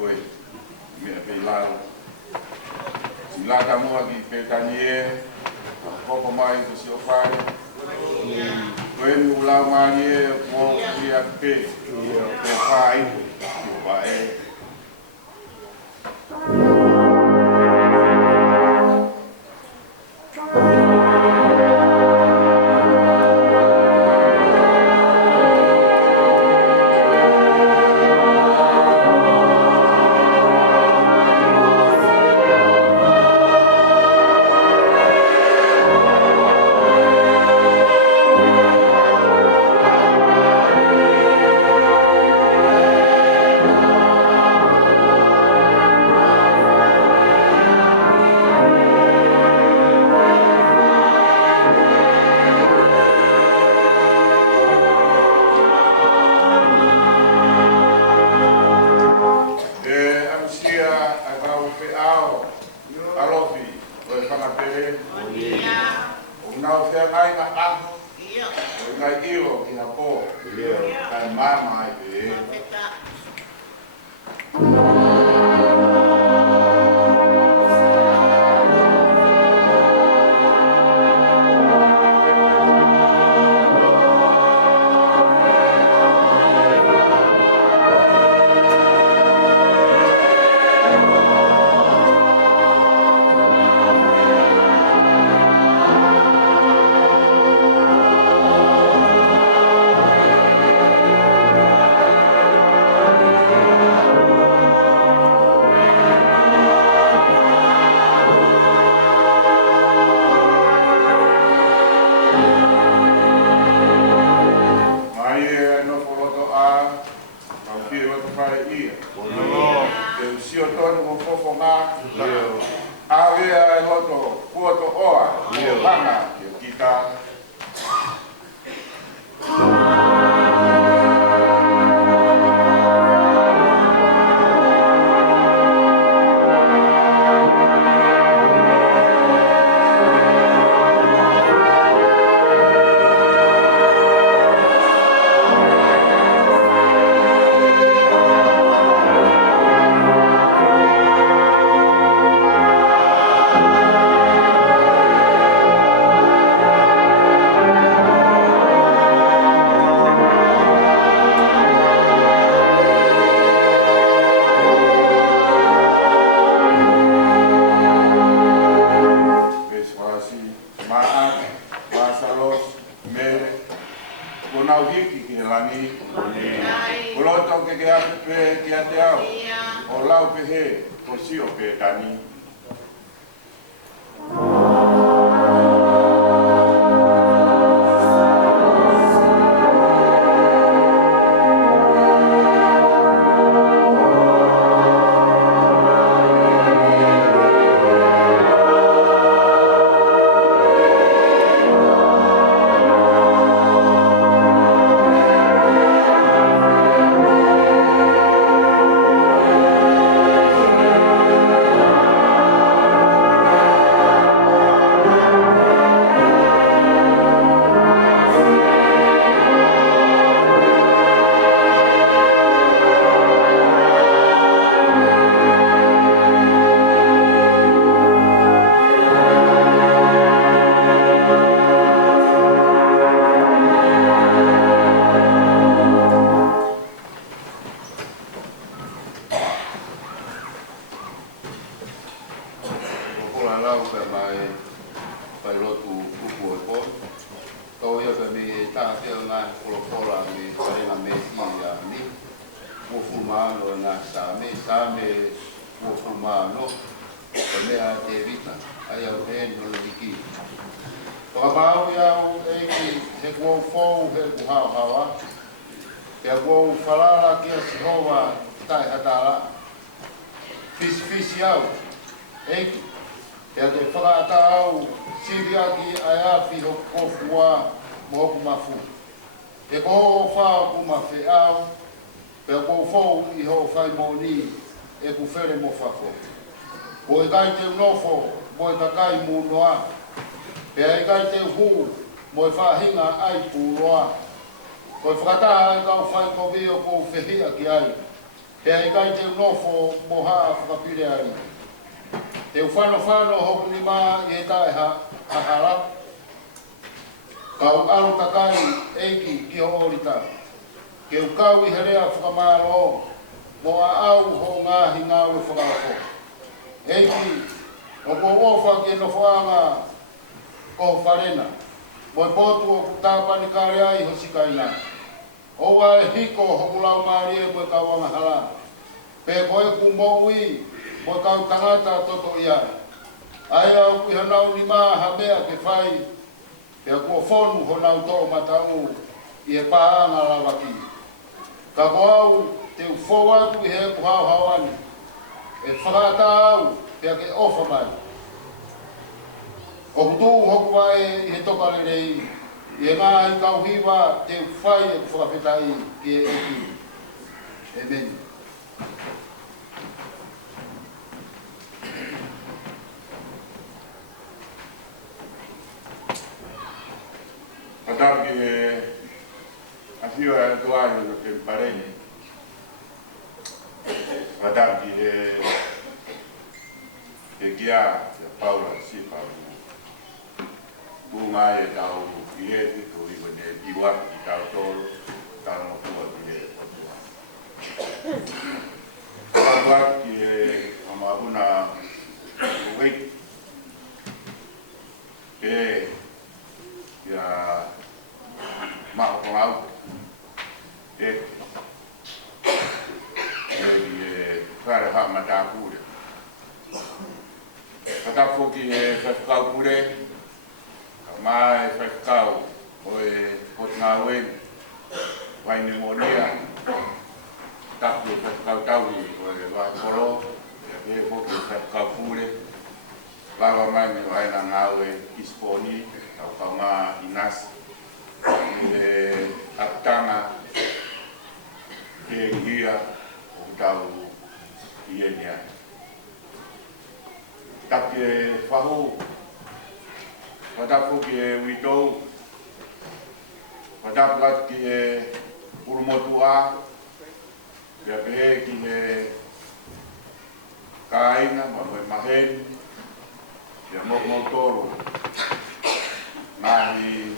koe. Mea pe lau. Si laka mua ki pe tanie. Koko mai ko si ofai. Koe ni ulau manie mo kia pe. Pe fai. Ki wae. Moi fa hinga ai puloa. Ko whakata ai kau whai ko vio ko whihia ki ai. Te aikai te unofo moha whakapire ai. Te whano hoku ni mā i e tae hahara. Kau alo takai eiki ki ho orita. Ke ukau i herea whakamaro mo a au ho ngāhi ngāwe whakarako. Eiki, o ko ofa ki nofoanga ko wharena. Mo i potu o kutāpani kare ai ho sikaina. Owa e hiko hoku lau maari e mo i kawanga hala. Pe koe ku moui mo i kau tangata toto ia. Ai au ki hanau ni maa hamea ke whai. Pe kua whonu ho nau tō matau i e pāanga rawaki. Ka ko au te ufo atu i he ku hau hawani. E whakata au pe ke ofa mai. O kutu hoku wae i he toka lerei. I e ngā i kau hiwa te whai e ku whakawhetai ki e eki. Amen. Atau que asio e tuai no te pareni. Atau que kia Paula si Paula. Tu ngai e tau i e te tu i wene diwa i tau tolu tau no tua i e Paula ki e amahuna uwei ke ya mau kolau e kare ha mata kure kata foki e fekau kure mai fekau o e potnawe vai pneumonia tapu fekau tawi o e vai koro e foki fekau kure lava mai me vai na ngawe isponi au kama inas e atanga ke hia o tau ienia take fahu padapu ke wito padapu ke urumotua ya be ki kaina mahen ya motoro nani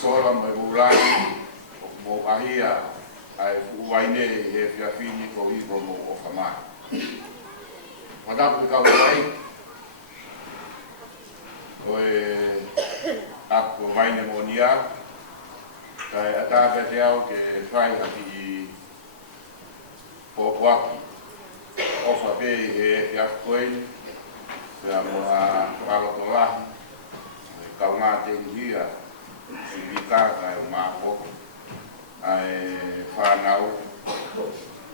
sola mai bulani mo ahia ai fuaine e fiafini ko ibo mo ofama madapu ka vai oi ako vaine monia kai ataka te au ke fai haki popoaki ofa be e fiakoin ya mo a kalotola ka nga te ngia sivika kai mako ai whanau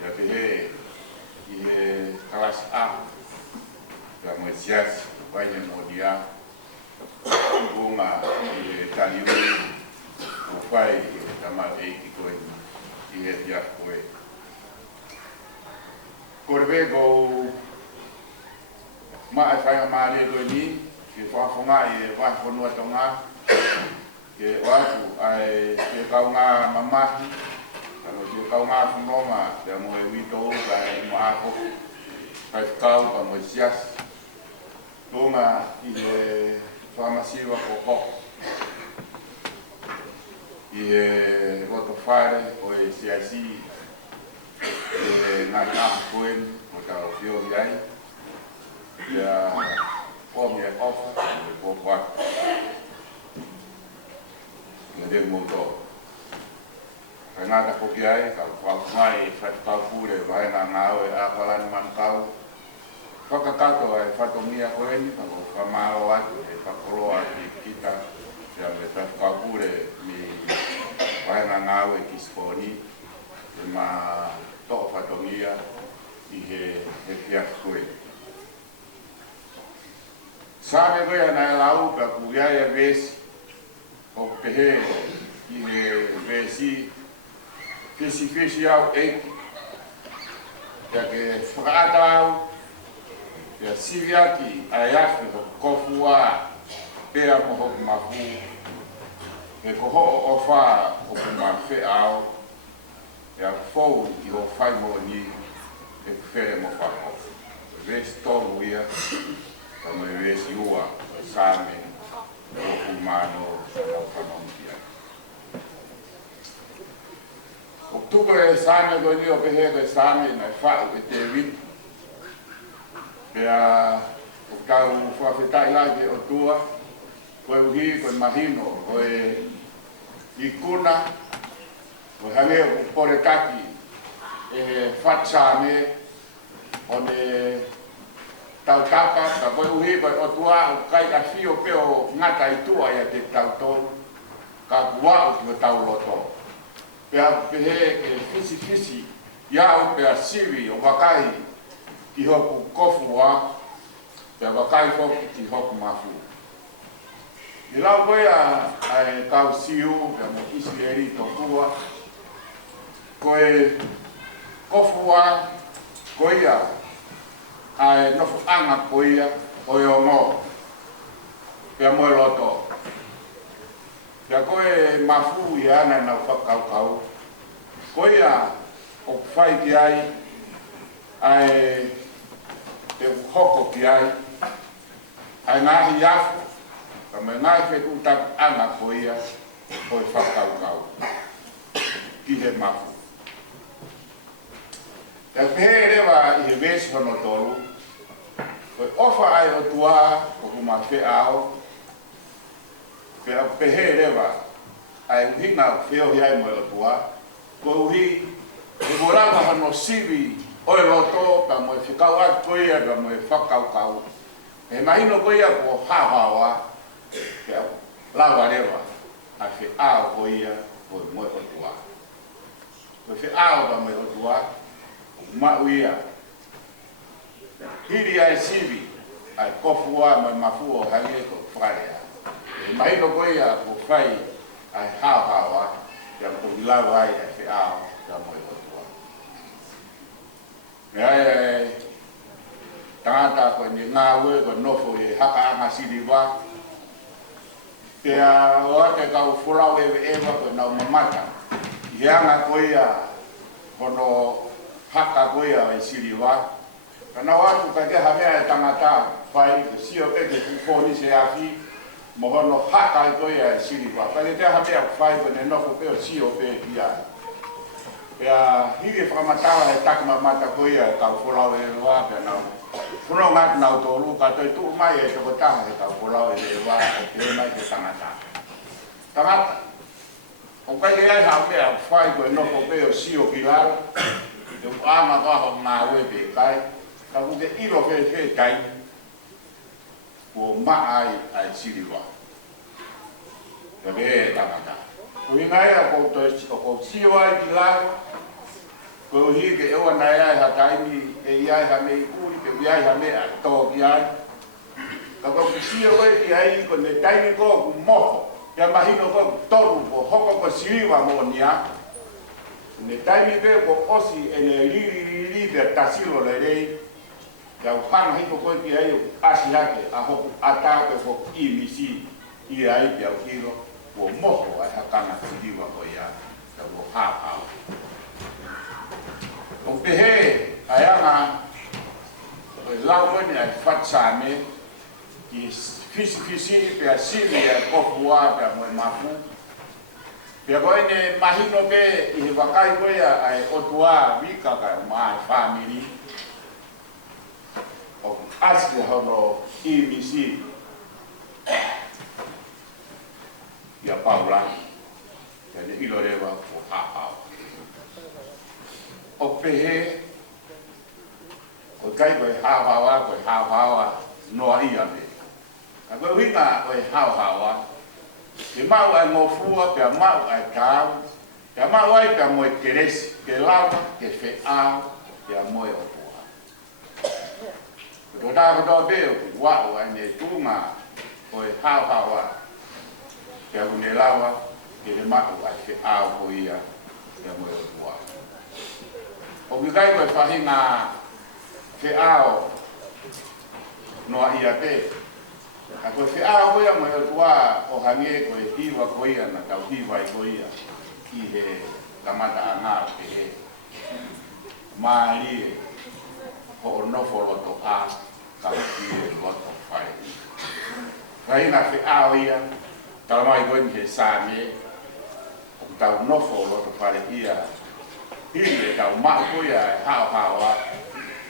ya te he i he kalas a ya mo sias vaine monia bunga i taliu o whai tama e ki koe i he tia koe. Korbe go maa e whai maare koe ni ke whawhonga i e whawhonua tonga ke watu ai ke kaunga mamahi kano ke kaunga whanoma ke mo e wito kai mo ako kai kau ka mo sias tunga i he whamasiwa koko i he roto whare o e siasi e ngari aha koen o tau whio iai ia pomi e ofa e popoaka na de moto. Renata koki ai ka mai fa pure vai na ngau e a pala ni mankau. Whakakato ai whatongia koe ni ka whamao atu e whakoroa ki kita ia me whakapure mi vai na ngau e kisponi e ma to whatongia i he pia koe. Sāme koe anai lau ka kuiai a vesi o pehe i he vesi fesi au eiki ia ke whakaata au ia siviaki ai afi ho kofua pea mo hoku mafu e ko ho o wha o ku mawhi au ia ou i ho whai mo ni e where mo whako. Resi tonu ia, ka mo e resi ua, sāme, o kumano, o whanomtia. O tuko e sāme ko ni o pehe ko e sāme na e whau e te wi. Pea o tau whawhetai lage o tua, koe uhi, koe mahino, koe ikuna, koe hange o pore taki, e whatsame, o ne tau tapa, ka koe uhi, koe o tua, o kai a fio peo ngata i tua ia te tau tonu, ka kua o ki o tau loto. Pea pehe e fisi, iau pea siwi o wakai, ki hoku kofu wa, pea wakai foki ki hoku mafu. I lau koe a kau siu, pea mo isi eri to kua, koe kofu wa, koe ia, a nofu anga koe ia, koe o ngō, pea moe loto. Pea koe mafu i ana na whakaukau, koe ia, o whai ki ai, ai te hoko ki ai, ai ngahi afu, ka me ngahi wheku taku anga ko ia, koe whakaukau, ki he mafu. Te pehe rewa i he wesi hono tolu, koe ofa ai o tua, o kuma whe ao, pea pehe rewa, ai uhinga wheo hiai mo o tua, koe uhi, e morama hono siwi, oe loto, ka mo e whikau atu koe ia, ka mo e whakaukau. E mahino koe ia ko hahawa, kia lawa rewa, a whi ao koe ia, koe moe o tua. Koe whi ao ka moe o tua, mau ia. Hiri ai siwi, ai kofua mai mafu o hange ko wharea. E mahino koe ia ko whai, ai hahawa, kia ko lawa ai a whi ao, ka moe o tua. Ai tangata ko ni ngawe ko nofo e haka anga siriwa. Pea o ate kau furau ewa ko nau mamata. I anga ko ia kono haka ko ia e siriwa. Kana watu ka te hamea e tangata whai sio e te kufoni se afi mohono haka ko ia e siriwa. Ka te hamea whai ko ne nofo peo sio pe kia. Pea hiri whakamatawa he takamamata ko ia kau fulau e rewa pea nau. Funo ngati nau tolu ka toi tuu mai e toko taha he kau fulau e rewa e te mai te tangata. Tangata, o kai ke ai hao mea whai koe noko peo sio ki laro, te uama kaho ngā ue pe kai, ka kuke ilo whe kai, ko maa ai siriwa. Te pe tangata. Kui ngai a ko sio ai ki laro, ko hi ke ewa nai ai ha taimi e iai ha mei kuri, ke iai ha mea tō ki ai. Ka ko sio ai ki ai ko ne taimi ko ku moho, kia mahino ko toru ko hoko ko siriwa mo nia. Ne taimi ke ko osi e ne riri ke tasilo le rei, kia upanga hiko ko ki ai asi hake a hoku atake ko imisi i ai kia ukiro, ko moho ai hakanga siriwa ko ia, kia ko hapau. O pehe, ai anga, lau mani ai whatsame, ki fisi, pea siri ai kopua, pea moe mafu. Pea koe ne mahino ke, i he wakai koe ai otua wika kai mai whamiri. O aski hono i misi. Ia paula, pea ne ilo rewa o hapau. O pehe, o kai koe hawawa, noa ia me. A koe winga koe hawawa, ke mau ai ngofua, pea mau ai kāu, pea mau ai pea moe keresi, ke lawa, ke wheao, pea moe o pua. Ko tāko tō peo, ki wao ai ne tūnga koe hawawa, pea une lawa, ke le mau ai wheao ko ia, pea moe o pua. O ki kai koe whahinga wheao noa ia te. A koe whiaa koea mo e tua o hange koe hiwa koea na tau hiwa i koea i he kamata a ngā pehe. Mali ko no foloto a ka ki loto fai. Kai na fe awia ta mai go ni sami ta no foloto fai ia. Ile ta ma ko ya ha wa.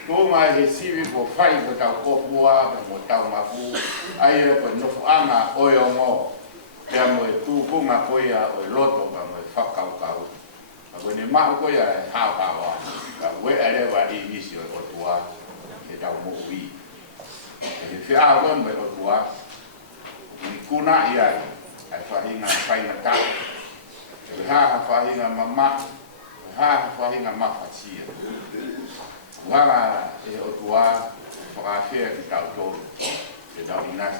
Ko mai he sivi ko fai ko ta ko pua mo ta ma ku ai ko no anga o yo mo. Ya mo tu ko ma ko ya o loto ba mo fa ka. Ako ni ma ko ya ha wa. Ka we ale wa di isi o tua ke tau mo ui. E fe a gon me o tua. Ni kuna ia ai fahinga faina ta. E ha fahinga mama. Ha fahinga ma fatia. Wala e o tua fa fe ki tau to. Ke tau inas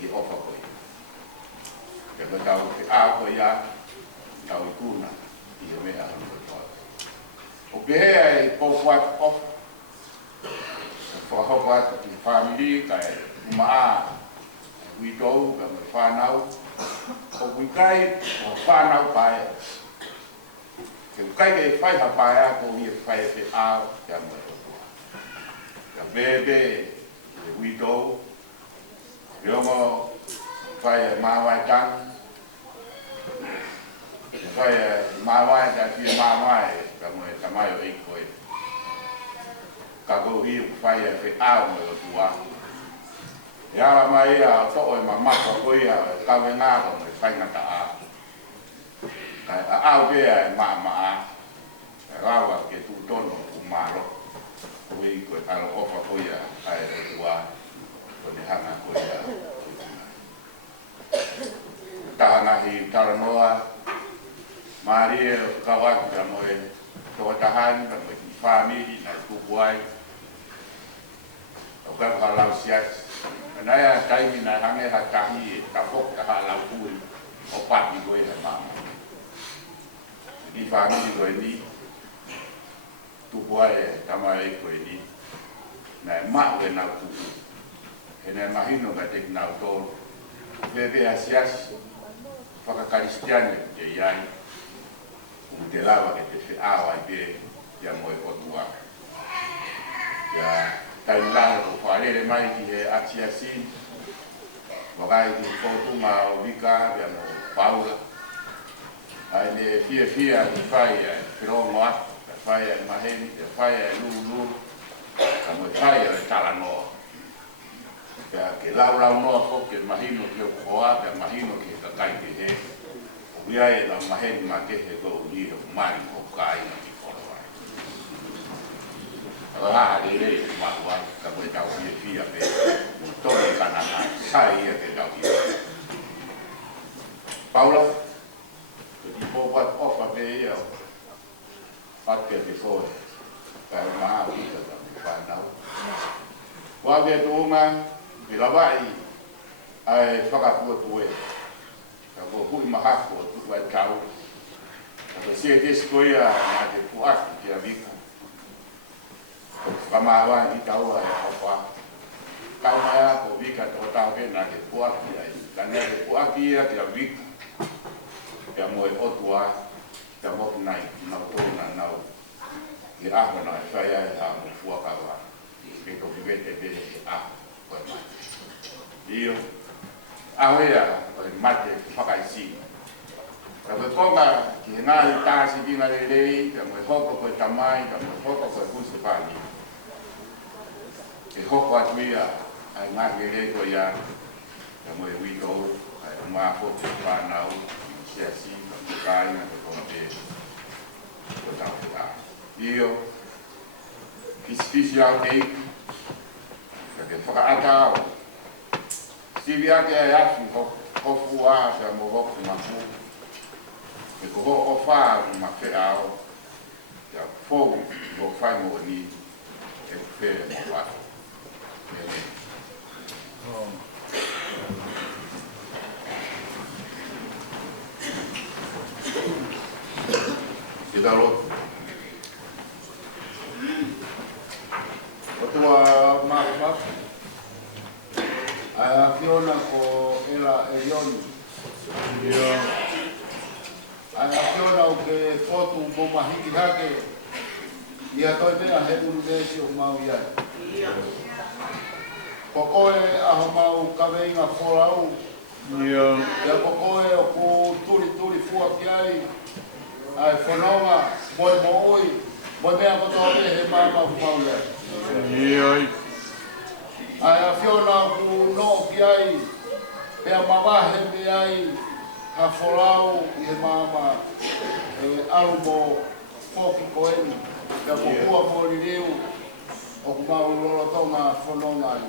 i ofa ko. Ke tau fe a ko ya tau kuna i me a no. O que é pouquat of for pouquat family kai ma we go ka whanau o we kai o whanau pai ke kai ke whai ha pai a ko hi whai te a ka mo ka bebe we go yo mo whai ma wai tang whai ma wai ka ki ma wai kamu tamai o ikoi kago hi fai fe a mo tua ya mai a to o mama ko ia ka venga ko fai na ta a ve mama rawa ke tu tono umaro ko iko alo ofa ko ia ai tua ko ni hana ko ia ta na hi taranoa Maria kawak kamu tahan dan family na kubuai okan kalau sias naya kai mina hange hatahi tapok ta halau pun opat di goi ha di family goi ni kubuai tamai goi ni na ma we na tu ene mahino ga tek na to bebe asias faka kristiano je yan de lava que te fe awa que ya mo o tua ya tai la ko fare mai ki atia sin mo gai ki ko tu ma o vika ya no paula ai le fia ki fai pero mo a fai ma hen fai lu como fai tala no ya que la no fo que imagino que o a imagino que kai que Ia e la mahen ma ke he go ni o mai o kai na ki fora vai. Ala ha le ma wa ka mo ta o fia pe. To le kana na sai e te ta ki. Paula di po wat ofa pe ia. Pat ke te fo. Ka ma ki ka fa na. Wa ke tu ma bi la vai ai fa ka tu e. Kalau pun mahal tu buat kau, kalau siapa sekolah ada puas dia bika, kamawan di kau apa, kau mana kau bika tu tahu kan ada puas dia, dan ada puas dia bika, dia mau otua, dia mau naik, nak tu nak, dia nak saya dah mau puas kau, kita kita buat macam, dia ya, mate whakaisi. Ka koe konga ki he ngāhi tāsi ki ngā rei, ka moe hoko koe tamai, ka moe hoko koe kusi whāni. E hoko atu ia, ai ngāhi rei koe ia, ka moe wito, ai ngā hoko whānau, ki siasi, ka moe kāinga, ka konga te, ko tau te tā. Io, kisi au te iku, ka ke whakaatao, Sivi ake ai afi hofu a se mo hofu mafu. E ko ho ofa ma fe ao. Ya fo go fa mo ni e fe mo fa. E da lo. O tua ma Fiona ko ela e yoni. Ai afiona o ke fotu mo mahiki hake. Ia toi mea he univesi o mau iai. Kokoe aho mau kaweinga whorau. Ia kokoe o ku turi fua ki ai. Ai whanonga, moi mo ui. Moi mea kotoa me he mau mau iai. Ai afiona ku no ki ai. Pea mawahe me ai. Ha whorau i he mama. Alu mo whoki koeni. Pea kukua mo ririu. O ku mau lorotonga whanonga ai.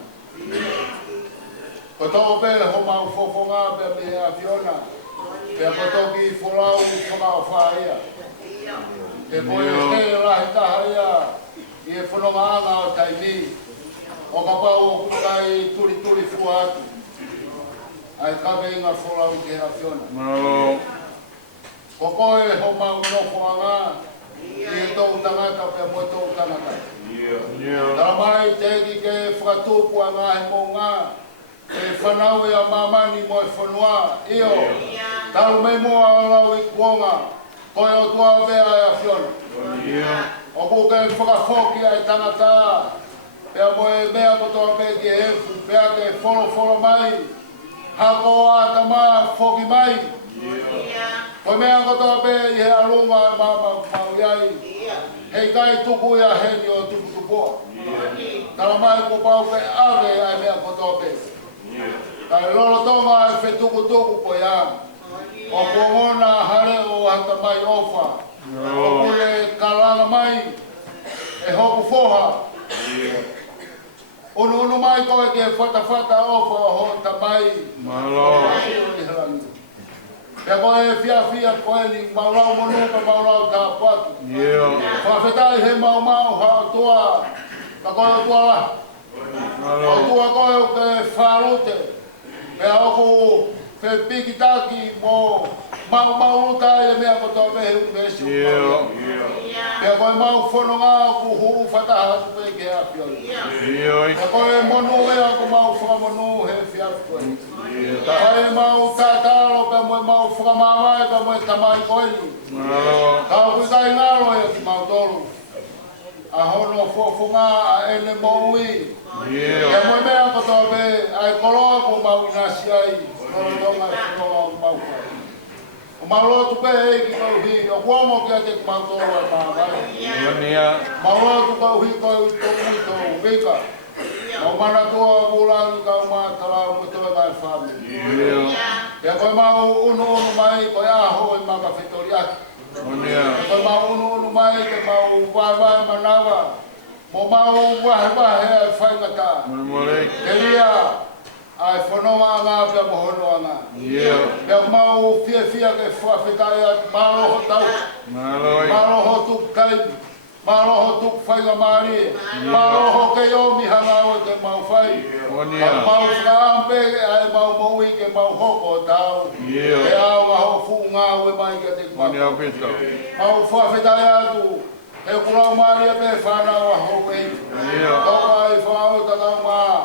Ko tō pe ho mau fofonga pe me afiona. Pe ko tō ki wholau whakao whaia. Te poe he rahi tahaia. I e whanonga anga o taimi. O ka pau o kukai turi fua atu. Ai kawe inga wholau ke afiona. Ko koe ho mau nofo anga. I e tō tangata pe mo tō tangata. Tara mai te eki ke whakatupu a ngā he mō ngā. E whanau e a mamani mo e whanua. Io, taru mei mua a lau i kuonga. Koe o tua bea e a whiona. O ku ke whakawhoki ai tangata. Pea mo e mea kotoa pe ki e hefu. Pea ke whoro mai. Hako a tama whoki mai. Koe mea kotoa pe i he arunga e mama mau iai. Hei kai tuku ia heni o tukutupoa. Tara mai ko pau pe ave ai mea kotoa pe. Kai lolo tonga e whetukutuku ko ia. O kuongona hare o hata mai ofa. O kule karanga mai e hoku foha. Unu mai koe ke whata ofa o hota mai. Pea koe fia koe ni maurau monuka maurau tā patu. Whawhetai he mau hao tua. Ka koe o tua la. O tua koe o ke wharote. Pea oku whe pikitaki mo mau ruta e mea kotoa pehe upesi. Pea koe mau whanonga ku huu whataha tupe ke apioi. Pea koe monu e aku mau whamonu he fiafu koe. Kai mau tātaro pe mo mau whakamawai pe mo tamai koeni. Kau kui kai ngaro e ki mau tolu. A hono whofunga a ene mo ui. E mo mea kotoa pe ai koroa ku mau inasi ai. Korotonga whanonga mau koe. O mau lotu pe e ki kau hi. O kuomo ki ate ki mau tolu e maamai. Mau lotu kau hi kau i tō vika. O mana tua bulangi kau mātara mo toi mai whami. Pea koe mau unu mai koe aho i maka whetori aki. Koe mau unu mai ke mau waiwai manawa. Mo mau wahe ai whaingata. Ke ria ai whanonga anga pia mohono anga. Pea mau fia ke whawhetai ati maroho tau. Maroho tuk kaimi. Maroho tuk whainga maari. Maroho ke omi hangawe ke mau whai. Mau whaampe ai mau moui ke mau hoko tau. E au aho fu ngawe mai ke te mau. Mau whawhetai atu. E kurau maari e pe whanau aho wei. Toka ai whao takau maa.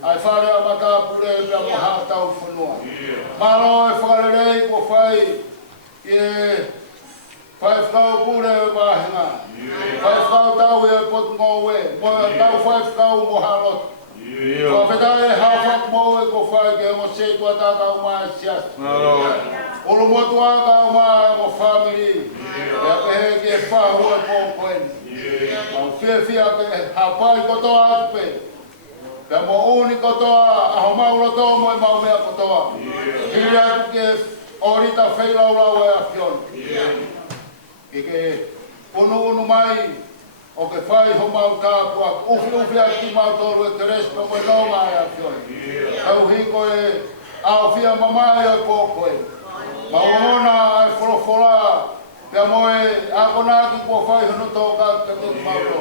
Ai whare a mata pure e pia moha tau whanua. Maro e whakarerei ko whai. Whai whakau pure e mahinga. Whai whakau tau e potu ngowe. Tau whai whakau moha rotu. Whawhetai e hawhak moe ko whai ke mo se tua tātau maa e sias. Ulu motu ākau maa e mo whamiri. E pehe ke whahu e pōkoeni. Au whiawhia ke hapai kotoa atupe. Pea mo uni kotoa, aho mauroto mo e mau mea kotoa. Hiri atu ke orita whairaurau e a whiona. Ke unu mai, o ke whai ho mau tāpua, uwhi aki mau toru e te respa mo e noma e a whiona. Kau hiko e au whia mamai e pōkoe. Maungona ai whorofora, pea moe akonaki kua whai hono tōka ka te mauro.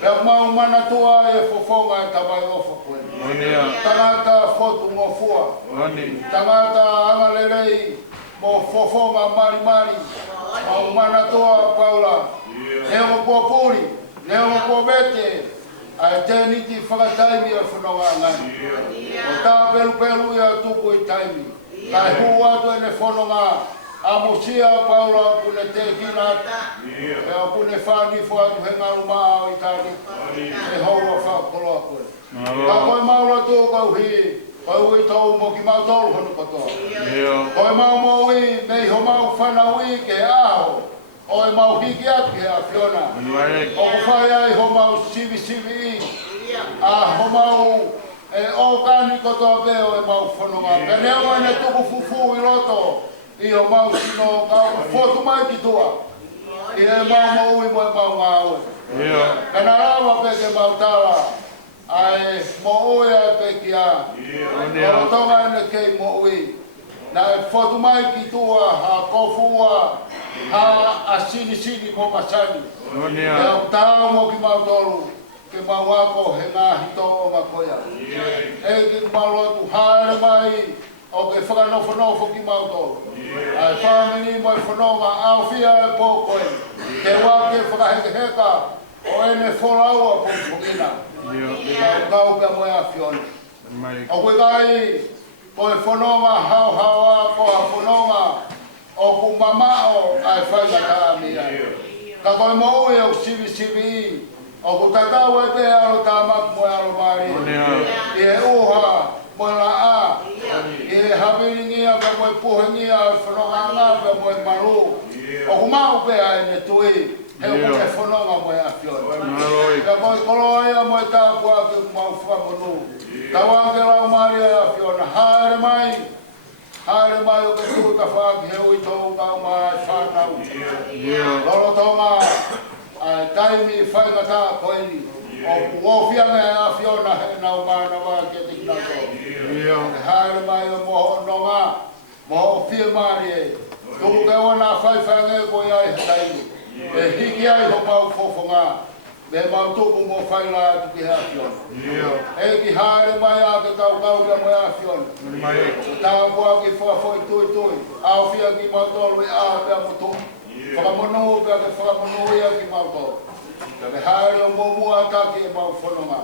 Pea mau mana tua e whofonga e tabai ofa koe. Tangata whotu ngō fua. Tangata angalerei mo whofonga mari. Mau mana tua paula. Neo kua puri, neo kua bete. Ai te niti whakataimi e whanonga ngani. O tā pelu ia tuku i taimi. Kai hu atu e ne whanonga. Amusia paula pune te kina e pune fani fuatu he ngaru maa i tani e hoa whakoloa koe. Ka koe maula tō kau hi, kau i tau mo ki mau tolu honu katoa. Koe mau mo i, mei ho mau whanau i ke aho, o e mau hiki atu he a Fiona. O ku whai ai ho mau sivi i, a ho mau e o kani katoa peo e mau whanonga. Ka neo ene tuku fufu i roto, i o mau sino ka fotu mai ki tua. I e mau mo ui mo e mau ngā ue. Ka na rawa peke mau tala, ai mo ui ai peki a. Koro tonga ene kei mo ui. Na e fotu mai ki tua, ha kofua, ha a sini mo masani. E au tau mo ki mau tolu, ke mau ako he ngā hito o makoia. E ki mau lotu haere mai, o ke whakanofo ki mau tolu. Ai whamini mo e whanonga au fia e pōkoe. Ke wake whakahekeheka o ene whoraua pōpukina. Ke kau pia mo e a Fiona. O koe kai, ko e whanonga hau ko a whanonga o ku mamao ai whaingata mi ai. Ka koe mo ue o sivi o ku tatau e te aro tāmak mo e aro mari. I e uha mo e la a. I e hawiringia pe mo e puhengia e whanonga ngā pe mo e maru. O ku mau pe ai ne tui. He o e whanonga mo e a Fiona. Ka mo e koloia mo e tāpua ke mau whamonu. Ka wange lau mari a Fiona. Haere mai o ke tūta whaki he ui tōu kau mai whanau. Loro tonga, taimi whaingata koeni. O wofianga e a Fiona he nau mana wā ke te kinato. Haere mai o moho nonga, moho whia mari e. Tūku ke wana whaiwhanga e koe ai he taimi. E hiki ai ho mau fofonga. Me mau tuku mo whaila atu ki hea Fiona. E ki haere mai a ke tau kaukia mo ea Fiona. Tau kua ki whakafoi tui. Au fia ki mau tolu e a pia mo tu. Whakamonu pia ke whakamonu ia ki mau tolu. Ke haere o mo mua ataki e mau whanonga.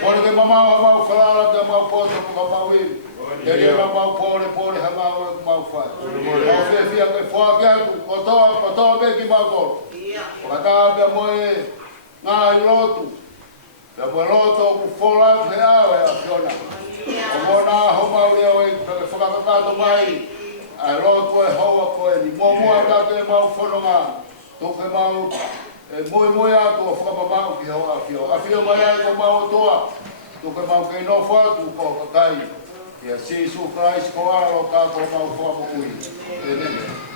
Kone ke mamau ha mau whalala te mau poto puka mau iwi. Ke rea mau pore ha mau e mau whai. Au fia ke whaki atu, kotoa pe ki mau tolu. Whakataa pia mo e ngā i lotu. Pia mo loto ku wholatu he au e a Fiona. O mō nā homau ia oi whakakakato mai. Ai lotu e hoa koe ni. Mō mua tato e mau whanonga. Tōke mau moi atu o whakamamau ki hoa a Fiona. A Fiona mai ai ko mau toa. Tōke mau kei nofo atu ko kakai. Ia Sisu Christ ko aro kako mau whakamukui. E nene.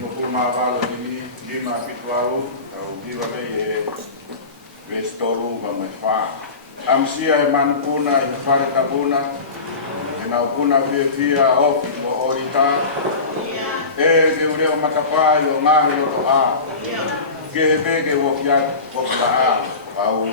no puma valo ni lima pituau au viva e vestoru va mai fa amsia e manpuna e fare tabuna e na puna via ofi mo orita e ke ure o matapa yo ngahi o a ke bege wo kia o la a au